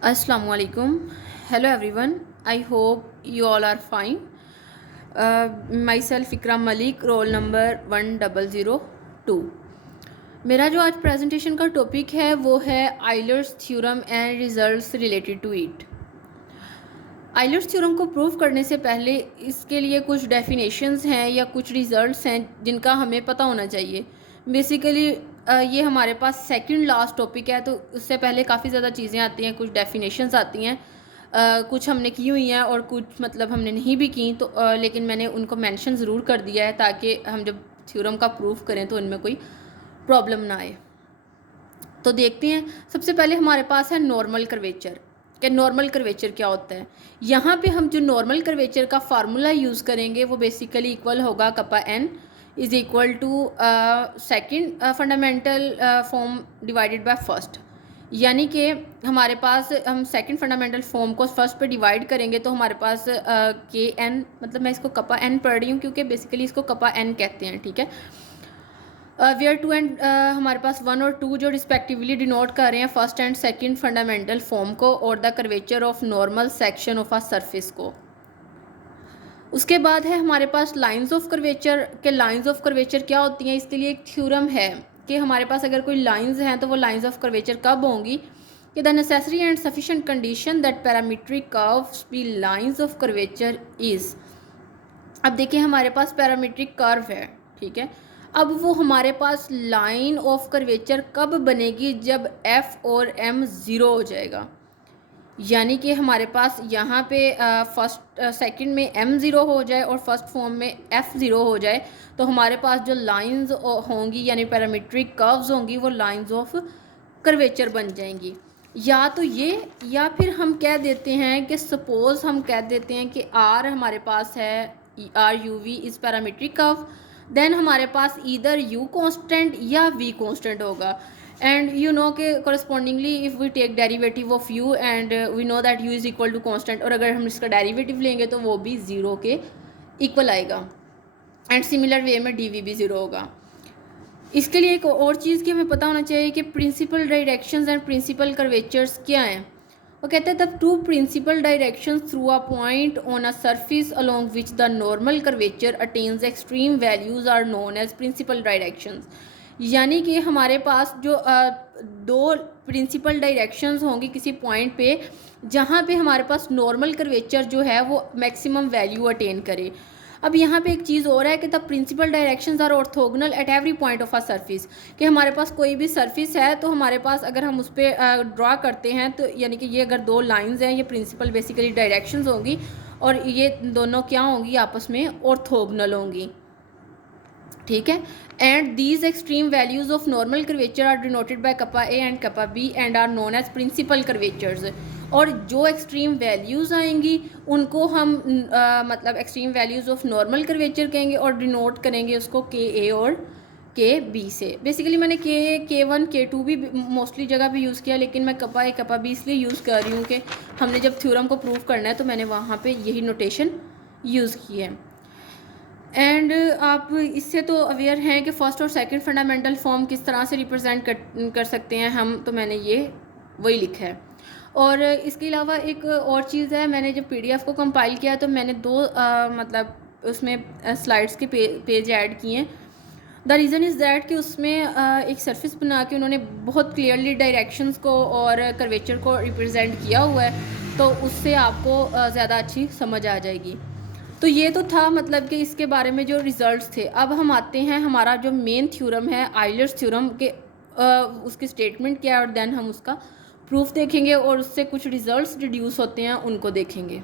Assalamu alaikum. Hello everyone. I hope you all are fine. Myself Ikram Malik, roll number 1002. मेरा जो आज presentation का topic है वो है Euler's theorem and results related to it. Euler's theorem को prove करने से पहले इसके लिए कुछ डेफिनेशंस हैं या कुछ रिजल्ट्स हैं जिनका हमें पता होना चाहिए। बेसिकली ये हमारे पास सेकंड लास्ट टॉपिक है, तो उससे पहले काफ़ी ज़्यादा चीज़ें आती हैं, कुछ डेफिनेशंस आती हैं। कुछ हमने की हुई हैं और कुछ मतलब हमने नहीं भी की, तो लेकिन मैंने उनको मेंशन ज़रूर कर दिया है ताकि हम जब थ्योरम का प्रूफ करें तो इनमें कोई प्रॉब्लम ना आए। तो देखते हैं, सबसे पहले हमारे पास है नॉर्मल कर्वेचर। कि नॉर्मल कर्वेचर क्या होता है। यहाँ पे हम जो नॉर्मल कर्वेचर का फार्मूला यूज़ करेंगे वो बेसिकली इक्वल होगा kappa n is equal to second fundamental form divided by first. यानी कि हमारे पास हम सेकंड फंडामेंटल फॉर्म को फर्स्ट पे डिवाइड करेंगे तो हमारे पास के एन, मतलब मैं इसको कपा एन पढ़ रही हूँ क्योंकि बेसिकली इसको कपा एन कहते हैं, ठीक है। वेयर टू एंड हमारे पास 1 और 2 जो रिस्पेक्टिवली डिनोट कर रहे हैं first and second fundamental form को और the curvature of normal section of a surface को। उसके बाद है हमारे पास लाइंस ऑफ कर्वेचर के लाइंस ऑफ कर्वेचर क्या होती हैं। इसके लिए एक थ्योरम है कि हमारे पास अगर कोई लाइंस हैं तो वो लाइंस ऑफ कर्वेचर कब होंगी कि the necessary and sufficient condition that parametric curves be lines of curvature is. अब देखिए हमारे पास पैरामीट्रिक कर्व है, ठीक है। अब वो हमारे पास लाइन ऑफ कर्वेचर कब बनेगी जब एफ और एम ज़ीरो हो जाएगा। यानी कि हमारे पास यहाँ पे फर्स्ट सेकंड में एम ज़ीरो हो जाए और फर्स्ट फॉर्म में एफ ज़ीरो हो जाए तो हमारे पास जो लाइंस होंगी यानी पैरामीट्रिक कर्व्स होंगी वो लाइंस ऑफ कर्वेचर बन जाएंगी। या तो ये, या फिर हम कह देते हैं कि सपोज़ हम कह देते हैं कि आर हमारे पास है, R u v is parametric curve, then हमारे पास इधर u कांस्टेंट या v कांस्टेंट होगा। एंड यू नो के correspondingly if we take derivative of u and we know that u is equal to constant, और अगर हम इसका डेरिवेटिव लेंगे तो वो भी ज़ीरो के इक्वल आएगा। एंड सिमिलर वे में डी वी भी ज़ीरो होगा। इसके लिए एक और चीज़ की हमें पता होना चाहिए कि principal directions and principal curvatures क्या हैं। वो कहते हैं the two principal directions through a point on a surface along which the normal curvature attains extreme values are known as principal directions. यानी कि हमारे पास जो दो प्रिंसिपल डायरेक्शंस होंगी किसी पॉइंट पे जहाँ पे हमारे पास नॉर्मल कर्वेचर जो है वो मैक्सिमम वैल्यू अटेन करे। अब यहाँ पे एक चीज़ और है कि the principal directions are orthogonal at every point of a surface. कि हमारे पास कोई भी सरफेस है तो हमारे पास अगर हम उस पर ड्रा करते हैं तो यानी कि ये अगर दो लाइंस हैं ये प्रिंसिपल बेसिकली डायरेक्शंस होंगी और ये दोनों क्या होंगी आपस में ऑर्थोगोनल होंगी, ठीक है। And these extreme values of normal curvature are denoted by kappa A and kappa B and are known as principal curvatures. और जो एक्सट्रीम वैल्यूज़ आएंगी उनको हम मतलब extreme values of normal curvature कहेंगे और डिनोट करेंगे उसको के ए और के बी से। बेसिकली मैंने के वन के टू भी मोस्टली जगह भी यूज़ किया, लेकिन मैं कपा ए कपा बी इसलिए यूज़ कर रही हूँ कि हमने जब थ्योरम को प्रूव करना है तो मैंने वहाँ पे यही नोटेशन यूज़ की है। एंड आप इससे तो अवेयर हैं कि फ़र्स्ट और सेकंड फंडामेंटल फॉर्म किस तरह से रिप्रेजेंट कर सकते हैं हम, तो मैंने ये वही लिखा है। और इसके अलावा एक और चीज़ है, मैंने जब पीडीएफ को कंपाइल किया तो मैंने दो मतलब उसमें स्लाइड्स के पेज ऐड किए हैं। द रीज़न इज़ दैट कि उसमें एक सरफेस बना के उन्होंने बहुत क्लियरली डायरेक्शंस को और कर्वेचर को रिप्रेजेंट किया हुआ है, तो उससे आपको ज़्यादा अच्छी समझ आ जाएगी। तो ये तो था मतलब कि इसके बारे में जो रिज़ल्ट्स थे। अब हम आते हैं हमारा जो मेन थ्योरम है आइलर्स थ्योरम के उसकी स्टेटमेंट क्या है और देन हम उसका प्रूफ देखेंगे और उससे कुछ रिजल्ट्स डिड्यूस होते हैं उनको देखेंगे।